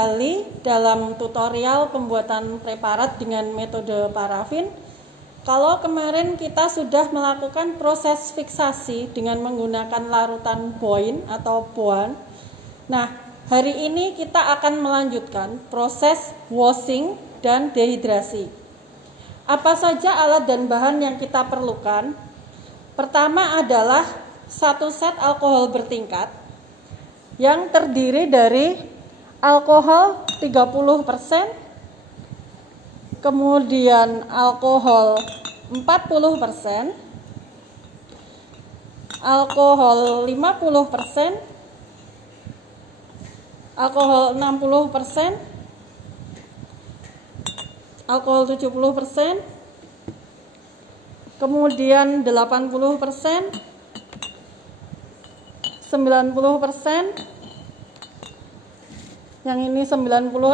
kembali dalam tutorial pembuatan preparat dengan metode parafin. Kalau kemarin kita sudah melakukan proses fiksasi dengan menggunakan larutan boin atau boan. Nah, hari ini kita akan melanjutkan proses washing dan dehidrasi. Apa saja alat dan bahan yang kita perlukan? Pertama adalah satu set alkohol bertingkat yang terdiri dari alkohol 30%, kemudian alkohol 40%, alkohol 50%, alkohol 60%, alkohol 70%, kemudian 80%, 90%, yang ini 96%,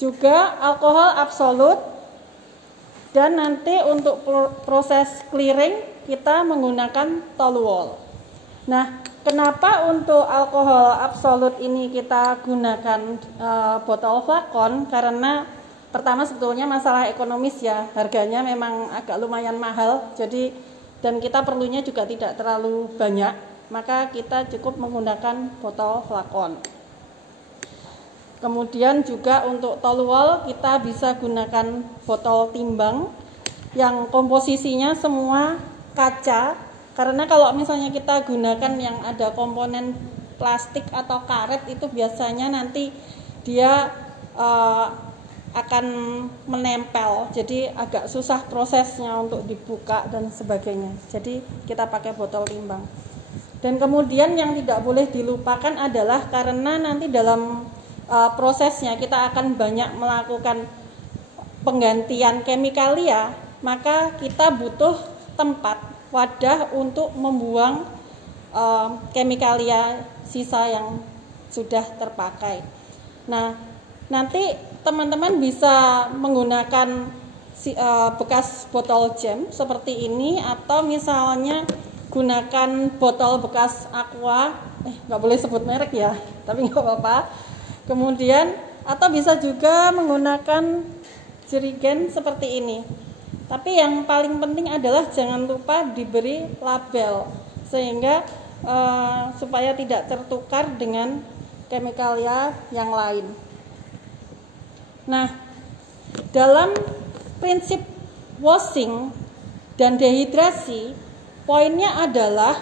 juga alkohol absolut, dan nanti untuk proses clearing kita menggunakan toluol. Nah, kenapa untuk alkohol absolut ini kita gunakan botol flakon? Karena pertama sebetulnya masalah ekonomis ya, harganya memang agak lumayan mahal, jadi dan kita perlunya juga tidak terlalu banyak, maka kita cukup menggunakan botol flakon. Kemudian juga untuk toluol kita bisa gunakan botol timbang yang komposisinya semua kaca, karena kalau misalnya kita gunakan yang ada komponen plastik atau karet itu biasanya nanti dia akan menempel, jadi agak susah prosesnya untuk dibuka dan sebagainya. Jadi kita pakai botol timbang. Dan kemudian yang tidak boleh dilupakan adalah karena nanti dalam prosesnya kita akan banyak melakukan penggantian kimikalia, maka kita butuh tempat, wadah untuk membuang kimikalia sisa yang sudah terpakai. Nah, nanti teman-teman bisa menggunakan bekas botol jam seperti ini, atau misalnya gunakan botol bekas aqua, nggak boleh sebut merek ya, tapi nggak apa-apa. Kemudian atau bisa juga menggunakan jerigen seperti ini. Tapi yang paling penting adalah jangan lupa diberi label sehingga supaya tidak tertukar dengan kimikalia yang lain. Nah, dalam prinsip washing dan dehidrasi, poinnya adalah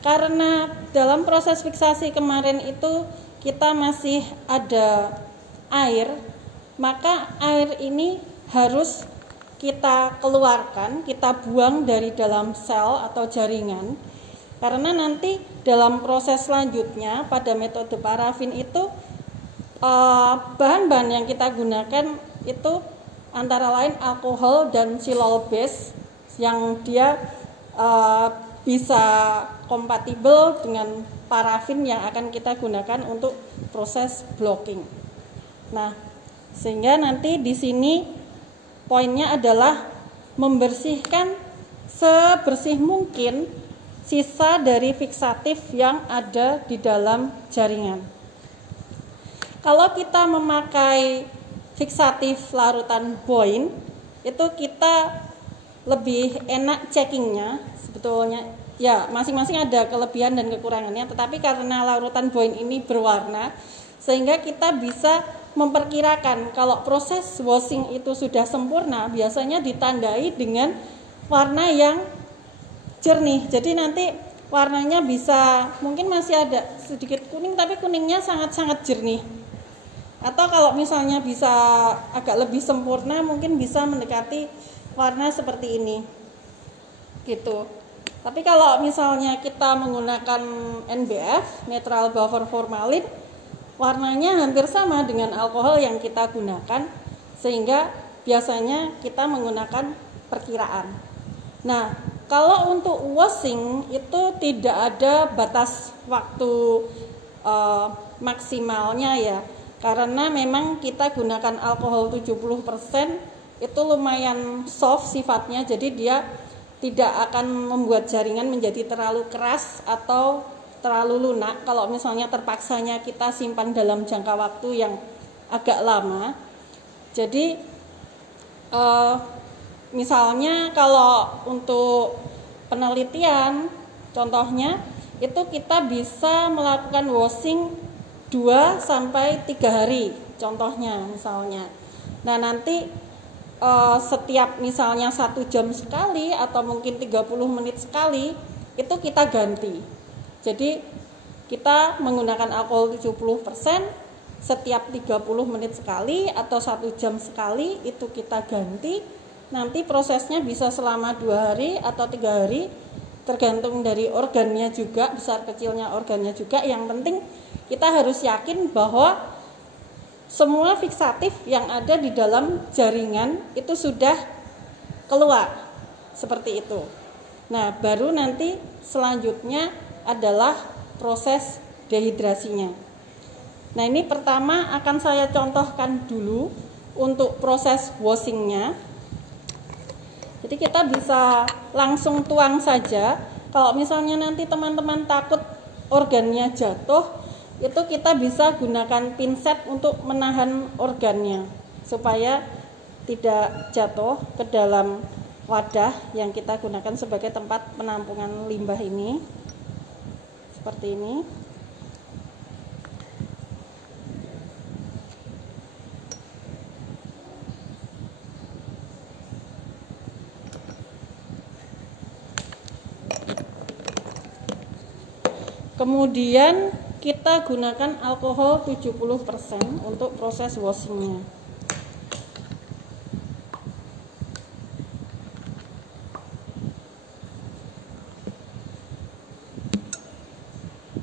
karena dalam proses fiksasi kemarin itu kita masih ada air, maka air ini harus kita keluarkan, kita buang dari dalam sel atau jaringan, karena nanti dalam proses selanjutnya pada metode parafin itu bahan-bahan yang kita gunakan itu antara lain alkohol dan silol base yang dia bisa kompatibel dengan parafin yang akan kita gunakan untuk proses blocking. Nah, sehingga nanti di sini poinnya adalah membersihkan sebersih mungkin sisa dari fiksatif yang ada di dalam jaringan. Kalau kita memakai fiksatif larutan boin, itu kita lebih enak checkingnya sebetulnya. Ya, masing-masing ada kelebihan dan kekurangannya, tetapi karena larutan boin ini berwarna, sehingga kita bisa memperkirakan kalau proses washing itu sudah sempurna, biasanya ditandai dengan warna yang jernih. Jadi nanti warnanya bisa, mungkin masih ada sedikit kuning, tapi kuningnya sangat-sangat jernih. Atau kalau misalnya bisa agak lebih sempurna, mungkin bisa mendekati warna seperti ini gitu. Tapi kalau misalnya kita menggunakan NBF, Neutral Buffer Formalin, warnanya hampir sama dengan alkohol yang kita gunakan, sehingga biasanya kita menggunakan perkiraan. Nah, kalau untuk washing itu tidak ada batas waktu maksimalnya ya, karena memang kita gunakan alkohol 70%, itu lumayan soft sifatnya, jadi dia tidak akan membuat jaringan menjadi terlalu keras atau terlalu lunak kalau misalnya terpaksanya kita simpan dalam jangka waktu yang agak lama. Jadi misalnya kalau untuk penelitian contohnya itu kita bisa melakukan washing 2-3 hari contohnya misalnya. Nah nanti setiap misalnya 1 jam sekali atau mungkin 30 menit sekali itu kita ganti. Jadi kita menggunakan alkohol 70% setiap 30 menit sekali atau 1 jam sekali itu kita ganti. Nanti prosesnya bisa selama 2 hari atau 3 hari tergantung dari organnya juga, besar kecilnya organnya juga. Yang penting kita harus yakin bahwa semua fiksatif yang ada di dalam jaringan itu sudah keluar seperti itu. Nah baru nanti selanjutnya adalah proses dehidrasinya. Nah ini pertama akan saya contohkan dulu untuk proses washingnya. Jadi kita bisa langsung tuang saja. Kalau misalnya nanti teman-teman takut organnya jatuh, itu kita bisa gunakan pinset untuk menahan organnya supaya tidak jatuh ke dalam wadah yang kita gunakan sebagai tempat penampungan limbah ini. Seperti ini. Kemudian kita gunakan alkohol 70% untuk proses washingnya.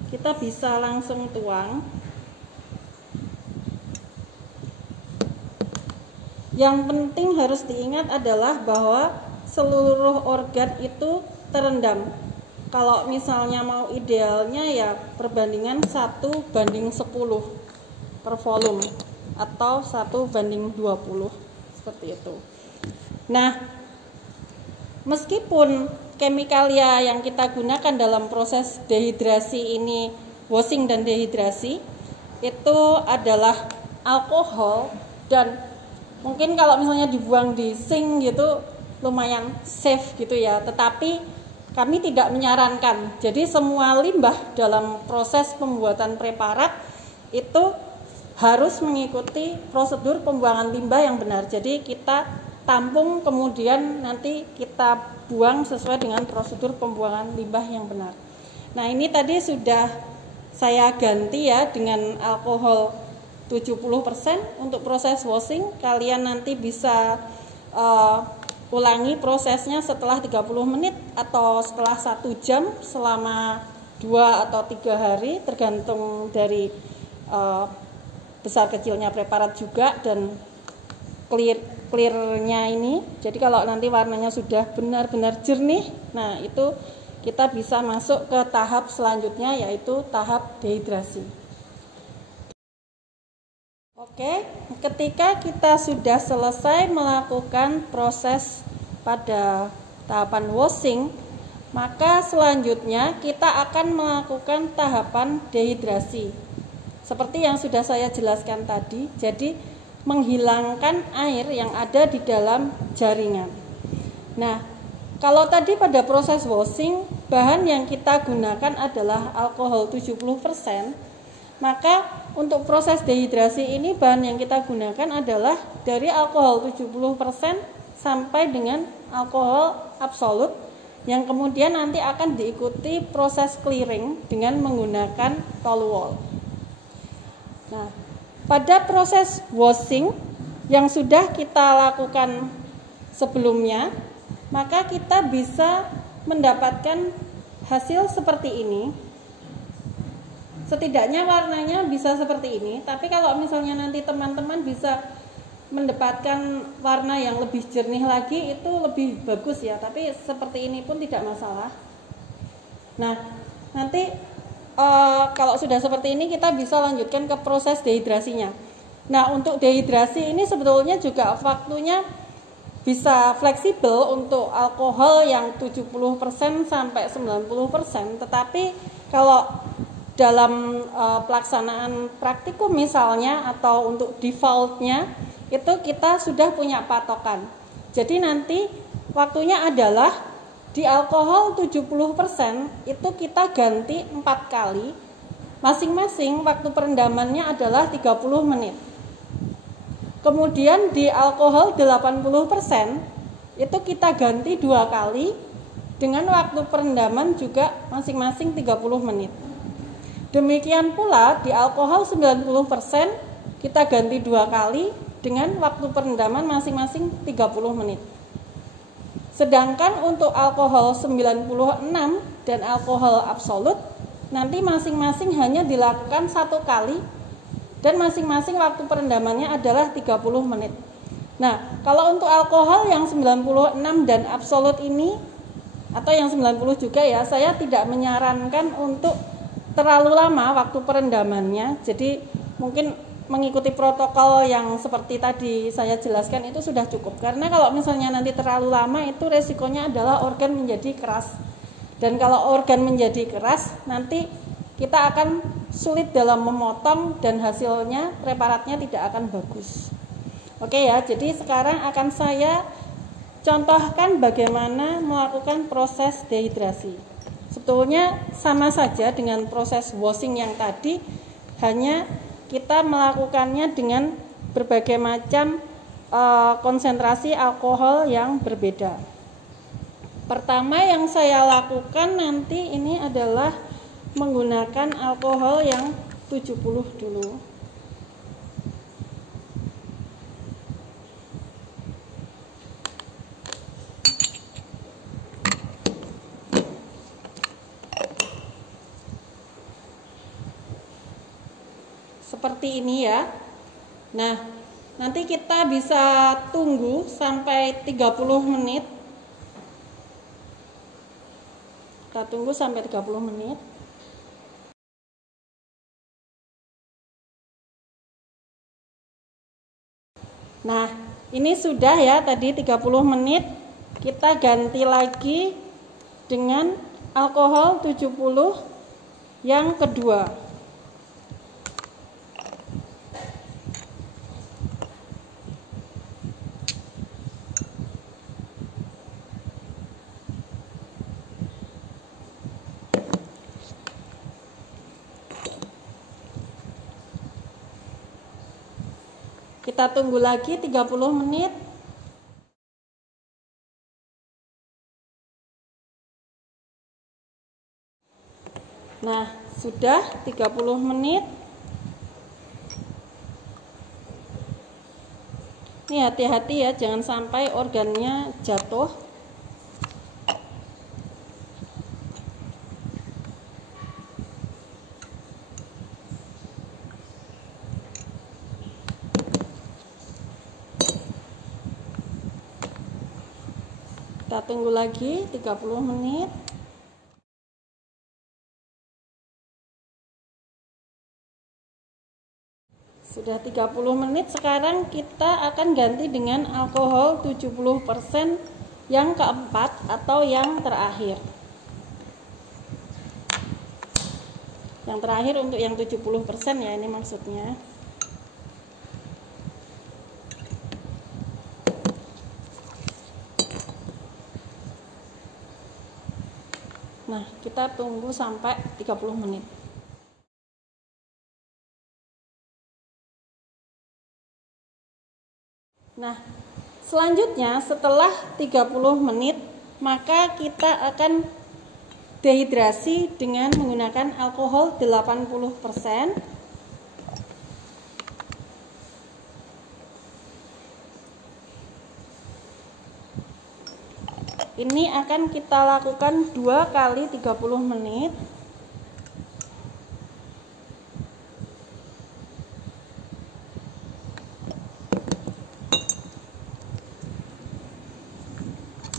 Kita bisa langsung tuang. Yang penting harus diingat adalah bahwa seluruh organ itu terendam. Kalau misalnya mau idealnya ya perbandingan 1:10 per volume atau 1:20 seperti itu. Nah, meskipun kemikalia yang kita gunakan dalam proses dehidrasi ini, washing dan dehidrasi, itu adalah alkohol dan mungkin kalau misalnya dibuang di sink gitu lumayan safe gitu ya, tetapi kami tidak menyarankan. Jadi semua limbah dalam proses pembuatan preparat itu harus mengikuti prosedur pembuangan limbah yang benar. Jadi kita tampung kemudian nanti kita buang sesuai dengan prosedur pembuangan limbah yang benar. Nah ini tadi sudah saya ganti ya dengan alkohol 70% untuk proses washing. Kalian nanti bisa ulangi prosesnya setelah 30 menit atau setelah 1 jam selama 2 atau 3 hari tergantung dari besar kecilnya preparat juga dan clearnya ini. Jadi kalau nanti warnanya sudah benar-benar jernih, nah itu kita bisa masuk ke tahap selanjutnya yaitu tahap dehidrasi. Oke, ketika kita sudah selesai melakukan proses pada tahapan washing, maka selanjutnya kita akan melakukan tahapan dehidrasi. Seperti yang sudah saya jelaskan tadi, jadi menghilangkan air yang ada di dalam jaringan. Nah, kalau tadi pada proses washing, bahan yang kita gunakan adalah alkohol 70%, maka untuk proses dehidrasi ini bahan yang kita gunakan adalah dari alkohol 70% sampai dengan alkohol absolut yang kemudian nanti akan diikuti proses clearing dengan menggunakan toluol. Nah, pada proses washing yang sudah kita lakukan sebelumnya, maka kita bisa mendapatkan hasil seperti ini. Setidaknya warnanya bisa seperti ini, tapi kalau misalnya nanti teman-teman bisa mendapatkan warna yang lebih jernih lagi itu lebih bagus ya, tapi seperti ini pun tidak masalah. Nah, nanti kalau sudah seperti ini kita bisa lanjutkan ke proses dehidrasinya. Nah, untuk dehidrasi ini sebetulnya juga waktunya bisa fleksibel untuk alkohol yang 70% sampai 90%, tetapi kalau dalam pelaksanaan praktikum misalnya atau untuk defaultnya itu kita sudah punya patokan. Jadi nanti waktunya adalah di alkohol 70% itu kita ganti 4 kali. Masing-masing waktu perendamannya adalah 30 menit. Kemudian di alkohol 80% itu kita ganti 2 kali dengan waktu perendaman juga masing-masing 30 menit. Demikian pula di alkohol 90% kita ganti 2 kali dengan waktu perendaman masing-masing 30 menit. Sedangkan untuk alkohol 96 dan alkohol absolut nanti masing-masing hanya dilakukan 1 kali dan masing-masing waktu perendamannya adalah 30 menit. Nah, kalau untuk alkohol yang 96 dan absolut ini atau yang 90 juga ya, saya tidak menyarankan untuk terlalu lama waktu perendamannya. Jadi mungkin mengikuti protokol yang seperti tadi saya jelaskan itu sudah cukup. Karena kalau misalnya nanti terlalu lama itu resikonya adalah organ menjadi keras. Dan kalau organ menjadi keras nanti kita akan sulit dalam memotong dan hasilnya preparatnya tidak akan bagus. Oke ya, jadi sekarang akan saya contohkan bagaimana melakukan proses dehidrasi. Sebetulnya sama saja dengan proses washing yang tadi, hanya kita melakukannya dengan berbagai macam konsentrasi alkohol yang berbeda. Pertama yang saya lakukan nanti ini adalah menggunakan alkohol yang 70 dulu. Seperti ini ya. Nah, nanti kita bisa tunggu sampai 30 menit. Kita tunggu sampai 30 menit. Nah, ini sudah ya tadi 30 menit. Kita ganti lagi dengan alkohol 70 yang kedua. Kita tunggu lagi 30 menit. Nah, sudah 30 menit. Ini hati-hati ya, jangan sampai organnya jatuh. Kita tunggu lagi 30 menit. Sudah 30 menit, sekarang kita akan ganti dengan alkohol 70% yang keempat atau yang terakhir. Yang terakhir untuk yang 70% ya, ini maksudnya. Nah, kita tunggu sampai 30 menit. Nah, selanjutnya setelah 30 menit, maka kita akan dehidrasi dengan menggunakan alkohol 80%. Ini akan kita lakukan 2 kali 30 menit.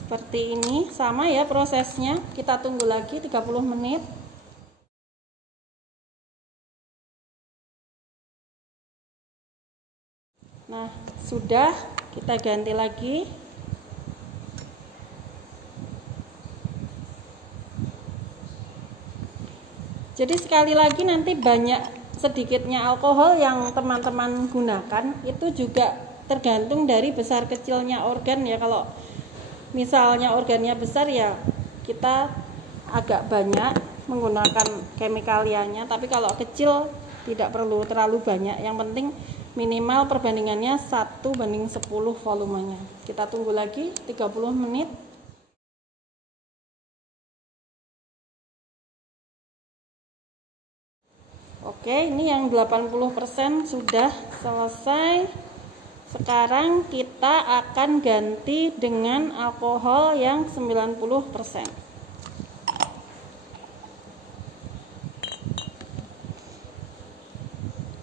Seperti ini, sama ya prosesnya. Kita tunggu lagi 30 menit. Nah, sudah, kita ganti lagi. Jadi sekali lagi nanti sedikitnya alkohol yang teman-teman gunakan itu juga tergantung dari besar kecilnya organ ya. Kalau misalnya organnya besar ya kita agak banyak menggunakan kemikalianya, tapi kalau kecil tidak perlu terlalu banyak. Yang penting minimal perbandingannya 1:10 volumenya. Kita tunggu lagi 30 menit. Oke, ini yang 80% sudah selesai. Sekarang kita akan ganti dengan alkohol yang 90%.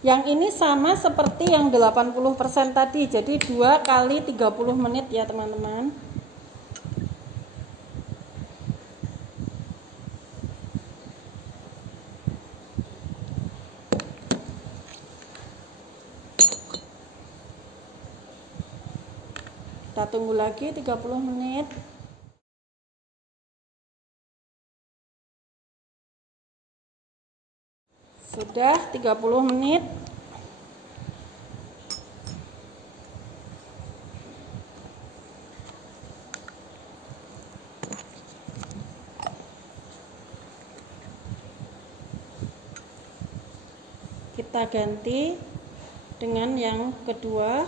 Yang ini sama seperti yang 80% tadi, jadi 2 kali 30 menit ya teman-teman. Kita tunggu lagi 30 menit. Sudah 30 menit. Kita ganti dengan yang kedua.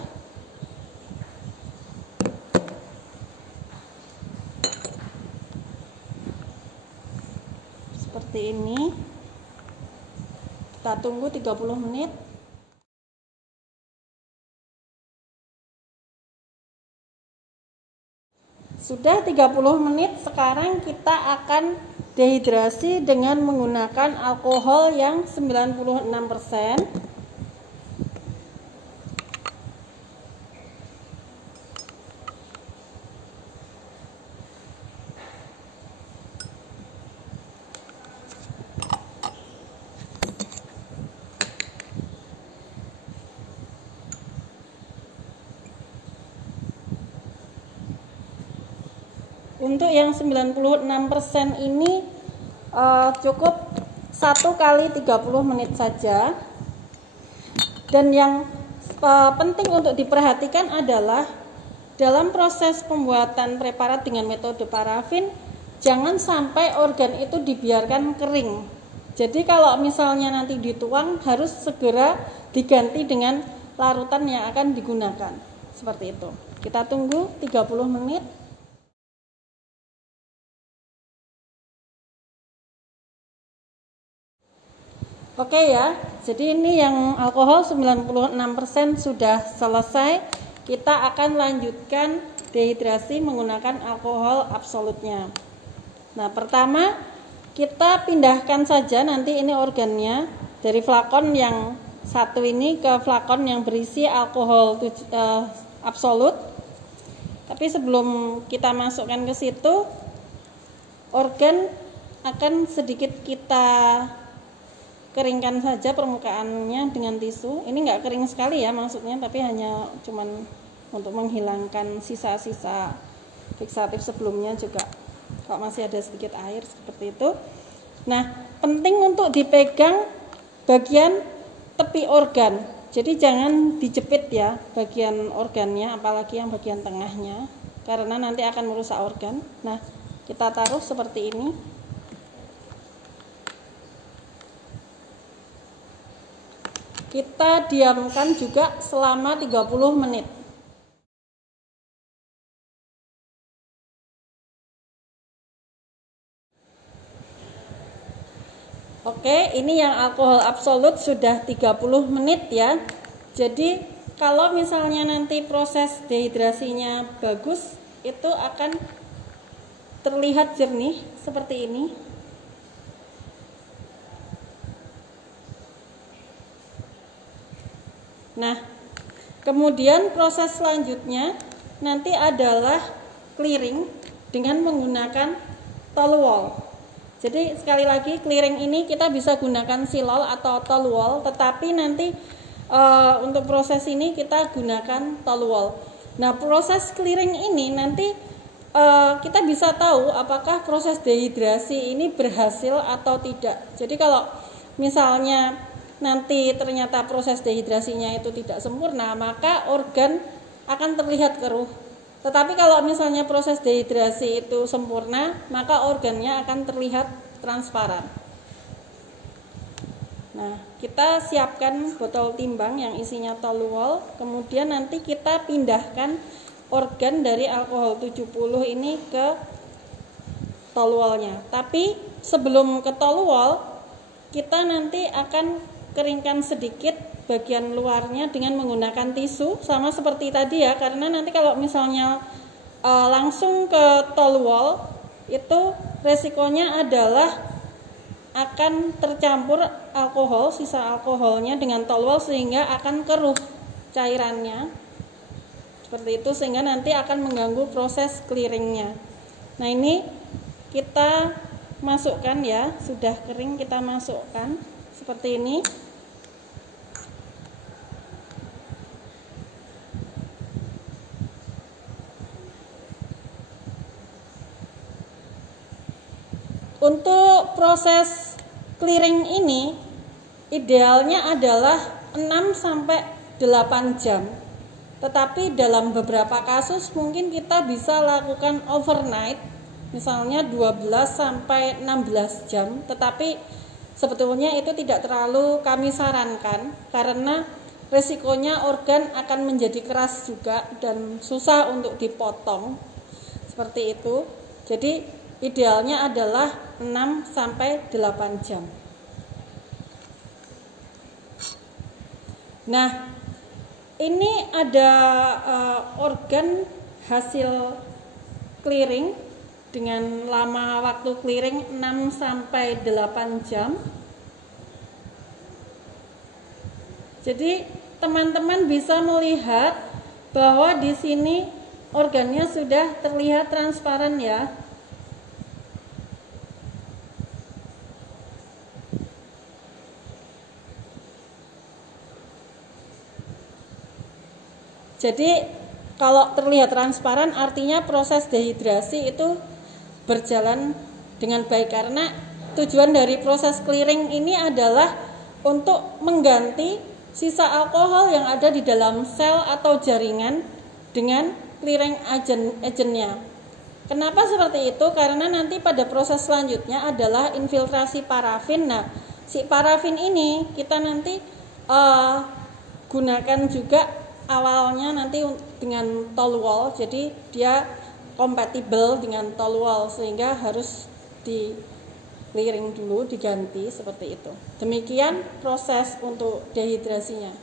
Seperti ini. Kita tunggu 30 menit. Sudah 30 menit, sekarang kita akan dehidrasi dengan menggunakan alkohol yang 96%. Untuk yang 96% ini cukup 1 kali 30 menit saja. Dan yang penting untuk diperhatikan adalah dalam proses pembuatan preparat dengan metode parafin, jangan sampai organ itu dibiarkan kering. Jadi kalau misalnya nanti dituang, harus segera diganti dengan larutan yang akan digunakan. Seperti itu. Kita tunggu 30 menit. Oke ya, jadi ini yang alkohol 96% sudah selesai. Kita akan lanjutkan dehidrasi menggunakan alkohol absolutnya. Nah, pertama kita pindahkan saja nanti ini organnya dari flakon yang satu ini ke flakon yang berisi alkohol absolut. Tapi sebelum kita masukkan ke situ, organ akan sedikit kita keringkan saja permukaannya dengan tisu. Ini enggak kering sekali ya maksudnya, tapi hanya cuman untuk menghilangkan sisa-sisa fixatif sebelumnya juga. Kalau masih ada sedikit air seperti itu. Nah, penting untuk dipegang bagian tepi organ. Jadi jangan dijepit ya bagian organnya, apalagi yang bagian tengahnya, karena nanti akan merusak organ. Nah, kita taruh seperti ini. Kita diamkan juga selama 30 menit. Oke, ini yang alkohol absolut sudah 30 menit ya. Jadi kalau misalnya nanti proses dehidrasinya bagus, itu akan terlihat jernih seperti ini. Nah, kemudian proses selanjutnya nanti adalah clearing dengan menggunakan toluol. Jadi sekali lagi clearing ini kita bisa gunakan silol atau toluol, tetapi nanti untuk proses ini kita gunakan toluol. Nah, proses clearing ini nanti kita bisa tahu apakah proses dehidrasi ini berhasil atau tidak. Jadi kalau misalnya nanti ternyata proses dehidrasinya itu tidak sempurna, maka organ akan terlihat keruh. Tetapi kalau misalnya proses dehidrasi itu sempurna, maka organnya akan terlihat transparan. Nah, kita siapkan botol timbang yang isinya toluol, kemudian nanti kita pindahkan organ dari alkohol 70 ini ke toluolnya. Tapi sebelum ke toluol, kita nanti akan keringkan sedikit bagian luarnya dengan menggunakan tisu, sama seperti tadi ya, karena nanti kalau misalnya langsung ke toluol, itu resikonya adalah akan tercampur alkohol, sisa alkoholnya dengan toluol sehingga akan keruh cairannya. Seperti itu, sehingga nanti akan mengganggu proses clearingnya. Nah, ini kita masukkan ya, sudah kering kita masukkan seperti ini. Untuk proses clearing ini idealnya adalah 6 sampai 8 jam. Tetapi dalam beberapa kasus mungkin kita bisa lakukan overnight, misalnya 12 sampai 16 jam. Tetapi sebetulnya itu tidak terlalu kami sarankan, karena resikonya organ akan menjadi keras juga dan susah untuk dipotong. Seperti itu. Jadi idealnya adalah 6 sampai 8 jam. Nah, ini ada organ hasil clearing dengan lama waktu clearing 6 sampai 8 jam. Jadi teman-teman bisa melihat bahwa di sini organnya sudah terlihat transparan ya. Jadi kalau terlihat transparan artinya proses dehidrasi itu berjalan dengan baik, karena tujuan dari proses clearing ini adalah untuk mengganti sisa alkohol yang ada di dalam sel atau jaringan dengan clearing agentnya. Kenapa seperti itu? Karena nanti pada proses selanjutnya adalah infiltrasi parafin. Nah, si parafin ini kita nanti gunakan juga awalnya nanti dengan toluol, jadi dia kompatibel dengan toluol sehingga harus di clearing dulu, diganti seperti itu. Demikian proses untuk dehidrasinya.